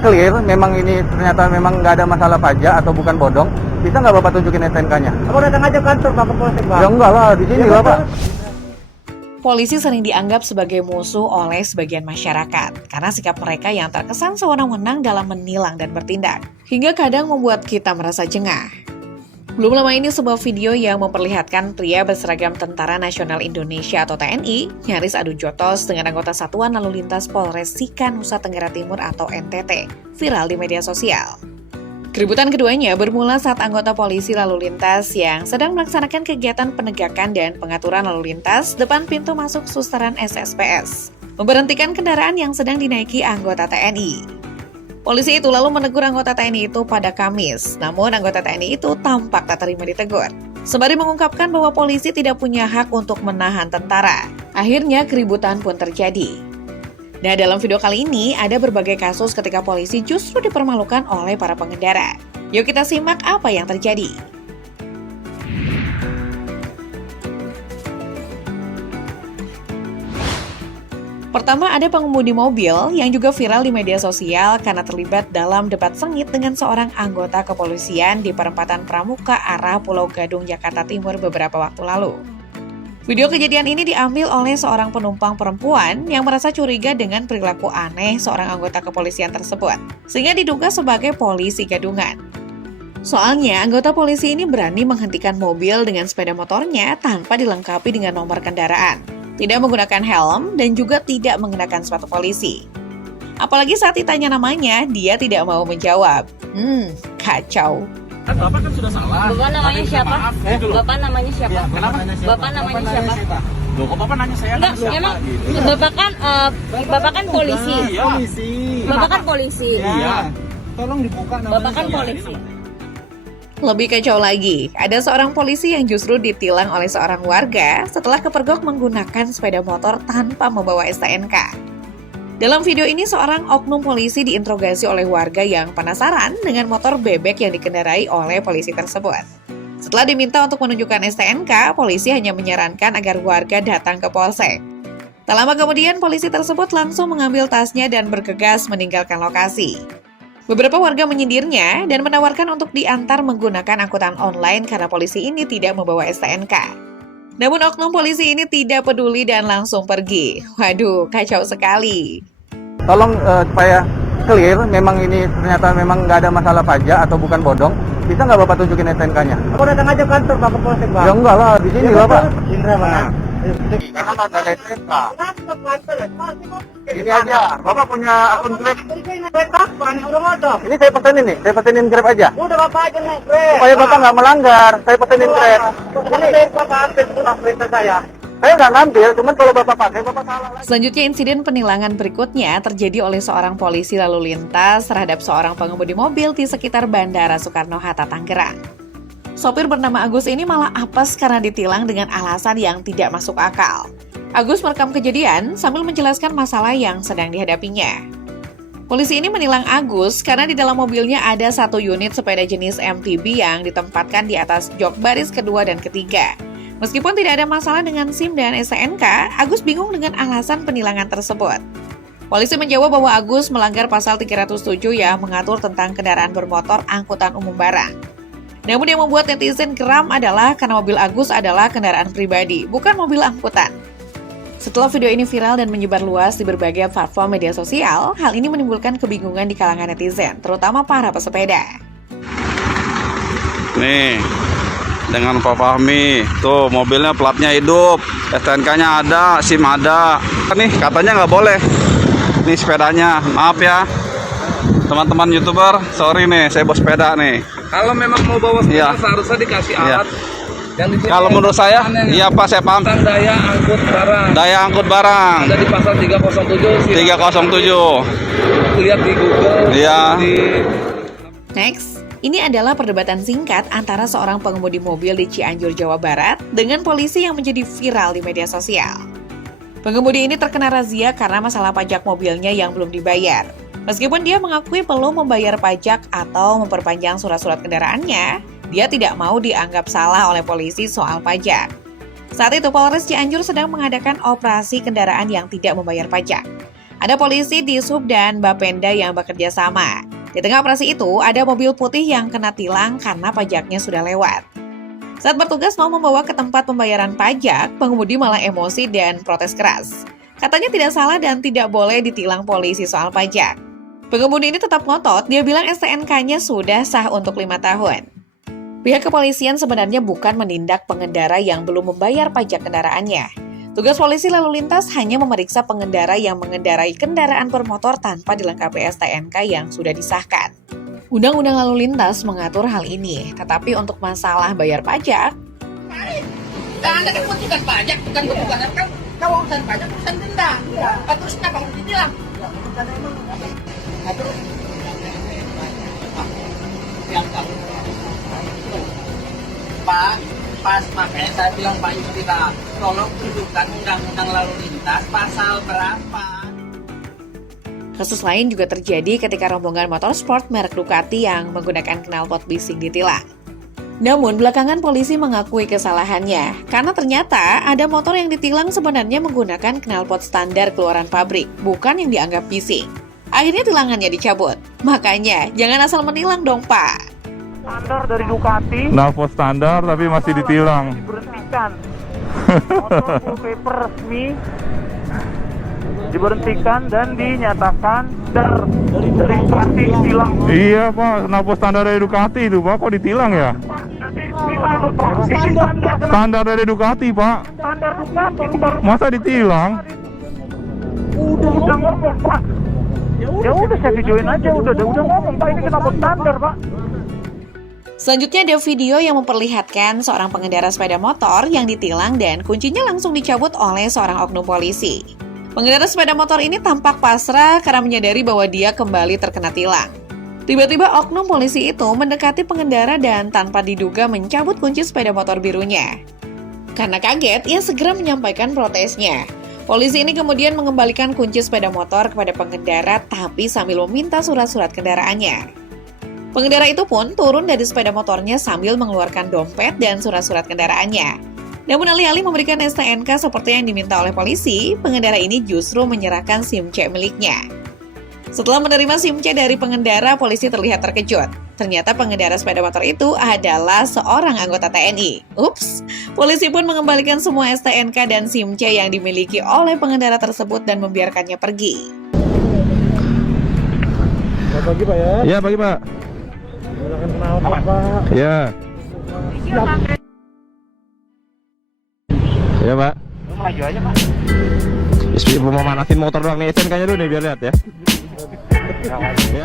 clear, memang ini ternyata memang nggak ada masalah pajak atau bukan bodong, bisa nggak Bapak tunjukin STNK-nya? Abang datang aja kantor Pak Polsek, Pak. Ya enggak lah, di sini Bapak. Polisi sering dianggap sebagai musuh oleh sebagian masyarakat karena sikap mereka yang terkesan sewenang-wenang dalam menilang dan bertindak, hingga kadang membuat kita merasa jengah. Belum lama ini sebuah video yang memperlihatkan pria berseragam Tentara Nasional Indonesia atau TNI nyaris adu jotos dengan anggota Satuan Lalu Lintas Polres Sika Nusa Tenggara Timur atau NTT viral di media sosial. Keributan keduanya bermula saat anggota polisi lalu lintas yang sedang melaksanakan kegiatan penegakan dan pengaturan lalu lintas depan pintu masuk Susteran SSPS, memberhentikan kendaraan yang sedang dinaiki anggota TNI. Polisi itu lalu menegur anggota TNI itu pada Kamis, namun anggota TNI itu tampak tak terima ditegur. Sembari mengungkapkan bahwa polisi tidak punya hak untuk menahan tentara. Akhirnya keributan pun terjadi. Nah, dalam video kali ini ada berbagai kasus ketika polisi justru dipermalukan oleh para pengendara. Yuk kita simak apa yang terjadi. Pertama, ada pengemudi mobil yang juga viral di media sosial karena terlibat dalam debat sengit dengan seorang anggota kepolisian di perempatan Pramuka arah Pulau Gadung, Jakarta Timur beberapa waktu lalu. Video kejadian ini diambil oleh seorang penumpang perempuan yang merasa curiga dengan perilaku aneh seorang anggota kepolisian tersebut, sehingga diduga sebagai polisi gadungan. Soalnya, anggota polisi ini berani menghentikan mobil dengan sepeda motornya tanpa dilengkapi dengan nomor kendaraan, tidak menggunakan helm, dan juga tidak mengenakan sepatu polisi. Apalagi saat ditanya namanya, dia tidak mau menjawab. Kacau. Bapak kan sudah salah. Bapak namanya siapa? Bapak namanya siapa? Ya, kenapa? Bapak namanya siapa? Loh, kok Bapak nanya saya Enggak, siapa? emang Gitu. Bapak kan polisi. Iya. Bapak kan polisi. Iya. Tolong dibuka namanya. Bapak kan polisi. Lebih kacau lagi, ada seorang polisi yang justru ditilang oleh seorang warga setelah kepergok menggunakan sepeda motor tanpa membawa STNK. Dalam video ini, seorang oknum polisi diinterogasi oleh warga yang penasaran dengan motor bebek yang dikendarai oleh polisi tersebut. Setelah diminta untuk menunjukkan STNK, polisi hanya menyarankan agar warga datang ke polsek. Tak lama kemudian, polisi tersebut langsung mengambil tasnya dan bergegas meninggalkan lokasi. Beberapa warga menyindirnya dan menawarkan untuk diantar menggunakan angkutan online karena polisi ini tidak membawa STNK. Namun oknum polisi ini tidak peduli dan langsung pergi. Waduh, kacau sekali. Tolong supaya clear, memang ini ternyata memang nggak ada masalah pajak atau bukan bodong, bisa nggak Bapak tunjukin STNK-nya? Abang datang aja kantor Pak Polsek, Pak. Ya enggak lah, di sini Bapak. Indra, Pak. Karena nggak ada STNK. Ini aja, Bapak punya akun Grab. Ini saya pesenin nih, saya pesenin Grab aja. Udah Bapak aja naik Grab. Supaya Bapak nggak melanggar, saya pesenin Grab. Ini saya Bapak ambil surat perintah saya. Saya nggak ngambil, cuman kalau Bapak pakai, Bapak salah lagi. Selanjutnya, insiden penilangan berikutnya terjadi oleh seorang polisi lalu lintas terhadap seorang pengemudi mobil di sekitar Bandara Soekarno-Hatta, Tangerang. Sopir bernama Agus ini malah apes karena ditilang dengan alasan yang tidak masuk akal. Agus merekam kejadian sambil menjelaskan masalah yang sedang dihadapinya. Polisi ini menilang Agus karena di dalam mobilnya ada satu unit sepeda jenis MTB yang ditempatkan di atas jok baris kedua dan ketiga. Meskipun tidak ada masalah dengan SIM dan STNK, Agus bingung dengan alasan penilangan tersebut. Polisi menjawab bahwa Agus melanggar pasal 307 yang mengatur tentang kendaraan bermotor angkutan umum barang. Namun yang membuat netizen geram adalah karena mobil Agus adalah kendaraan pribadi, bukan mobil angkutan. Setelah video ini viral dan menyebar luas di berbagai platform media sosial, hal ini menimbulkan kebingungan di kalangan netizen, terutama para pesepeda. Nih, dengan Pak Fahmi, tuh mobilnya platnya hidup, STNK-nya ada, SIM ada. Nih katanya nggak boleh. Nih sepedanya, maaf ya, teman-teman YouTuber, sorry nih, saya bawa sepeda nih. Kalau memang mau bawa sepeda, Iya. seharusnya dikasih Iya. alat. Yang di sini Kalau menurut saya, iya Pak, saya paham. tentang daya angkut barang. Daya angkut barang, Ada di pasal 307. 307. Lihat di Google. Iya. Di Next, ini adalah perdebatan singkat antara seorang pengemudi mobil di Cianjur, Jawa Barat dengan polisi yang menjadi viral di media sosial. Pengemudi ini terkena razia karena masalah pajak mobilnya yang belum dibayar. Meskipun dia mengakui belum membayar pajak atau memperpanjang surat-surat kendaraannya, dia tidak mau dianggap salah oleh polisi soal pajak. Saat itu Polres Cianjur sedang mengadakan operasi kendaraan yang tidak membayar pajak. Ada polisi, Dishub, dan Bapenda yang bekerja sama. Di tengah operasi itu, ada mobil putih yang kena tilang karena pajaknya sudah lewat. Saat bertugas mau membawa ke tempat pembayaran pajak, pengemudi malah emosi dan protes keras. Katanya tidak salah dan tidak boleh ditilang polisi soal pajak. Pengemudi ini tetap ngotot, dia bilang STNK-nya sudah sah untuk 5 tahun. Pihak kepolisian sebenarnya bukan menindak pengendara yang belum membayar pajak kendaraannya. Tugas polisi lalu lintas hanya memeriksa pengendara yang mengendarai kendaraan bermotor tanpa dilengkapi STNK yang sudah disahkan. Undang-undang lalu lintas mengatur hal ini, tetapi untuk masalah bayar pajak, Anda kan bukan pajak, bukan kan kalau urusan pajak urusan denda. Terus kenapa harus ditilang? Pak, pas makanya saya bilang Pak Yusrila, tolong tunjukkan undang-undang lalu lintas pasal berapa. kasus lain juga terjadi ketika rombongan motorsport merek Ducati yang menggunakan knalpot bising ditilang. Namun, belakangan polisi mengakui kesalahannya, karena ternyata ada motor yang ditilang sebenarnya menggunakan knalpot standar keluaran pabrik, bukan yang dianggap bising. Akhirnya tilangannya dicabut. Makanya, jangan asal menilang dong, Pak. Standar dari Ducati Knalpot standar tapi masih ditilang. diberhentikan. Motor full paper resmi diberhentikan dan dinyatakan dari Ducati tilang. Iya Pak, knalpot standar dari Ducati itu Pak, kok ditilang ya? Standar dari Ducati Pak, Standar Ducati masa ditilang? udah ngomong Pak. Ya udah saya videoin aja udah ngomong Pak, ini kenapa standar Pak? Selanjutnya ada video yang memperlihatkan seorang pengendara sepeda motor yang ditilang dan kuncinya langsung dicabut oleh seorang oknum polisi. Pengendara sepeda motor ini tampak pasrah karena menyadari bahwa dia kembali terkena tilang. Tiba-tiba oknum polisi itu mendekati pengendara dan tanpa diduga mencabut kunci sepeda motor birunya. Karena kaget, ia segera menyampaikan protesnya. Polisi ini kemudian mengembalikan kunci sepeda motor kepada pengendara tapi sambil meminta surat-surat kendaraannya. Pengendara itu pun turun dari sepeda motornya sambil mengeluarkan dompet dan surat-surat kendaraannya. Namun alih-alih memberikan STNK seperti yang diminta oleh polisi, pengendara ini justru menyerahkan SIM C miliknya. Setelah menerima SIM C dari pengendara, polisi terlihat terkejut. Ternyata pengendara sepeda motor itu adalah seorang anggota TNI. Ups, polisi pun mengembalikan semua STNK dan SIM C yang dimiliki oleh pengendara tersebut dan membiarkannya pergi. Selamat pagi Pak ya. Iya pagi Pak. Iya. Iya Pak. Maju aja Pak. Mau manasin motor doang nih, STNK-nya dulu nih biar lihat ya. Ya.